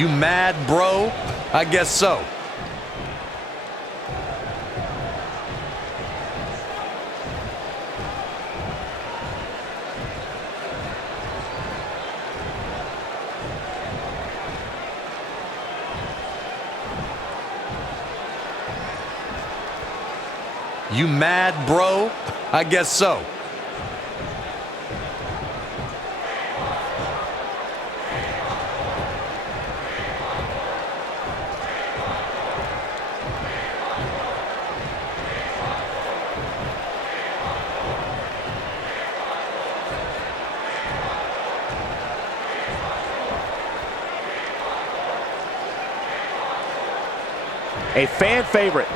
You mad, bro? I guess so. You mad, bro? I guess so. A fan favorite.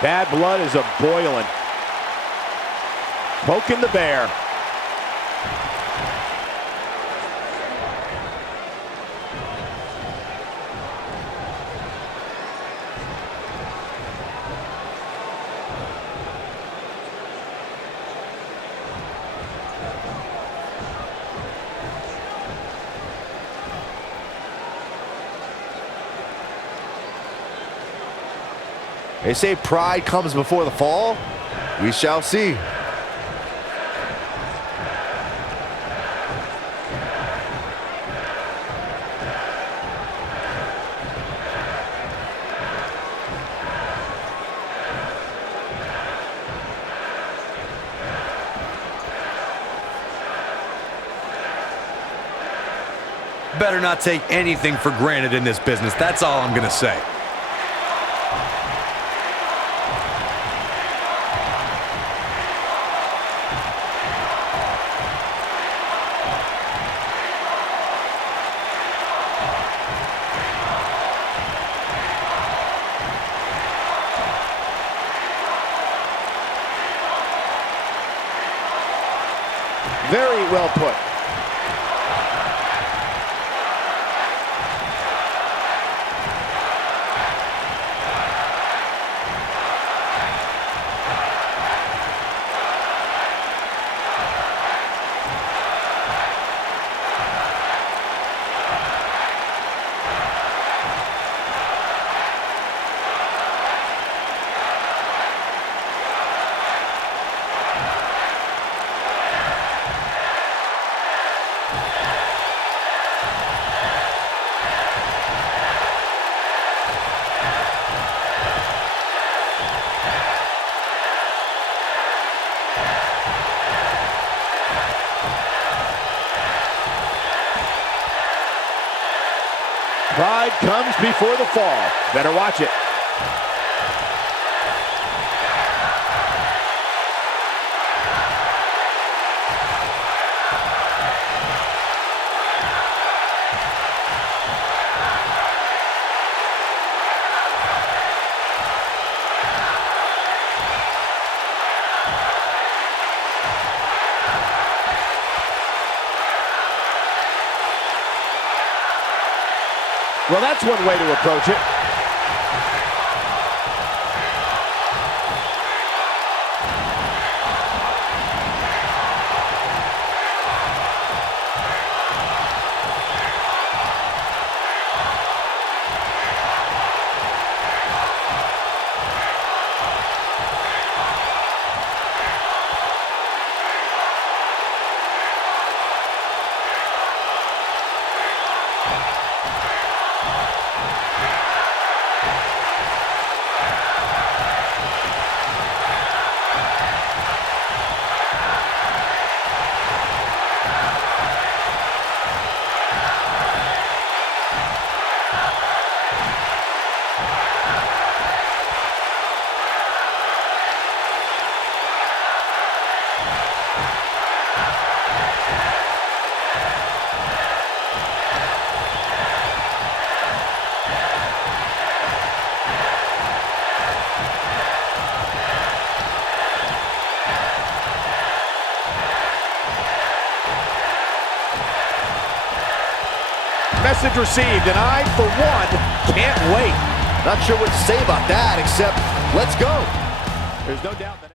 Bad blood is a-boiling. Poking the bear. They say pride comes before the fall. We shall see. Better not take anything for granted in this business. That's all I'm gonna say. Very well put. Pride comes before the fall. Better watch it. Well, that's one way to approach it. Message received, and I, for one, can't wait. Not sure what to say about that, except let's go. There's no doubt that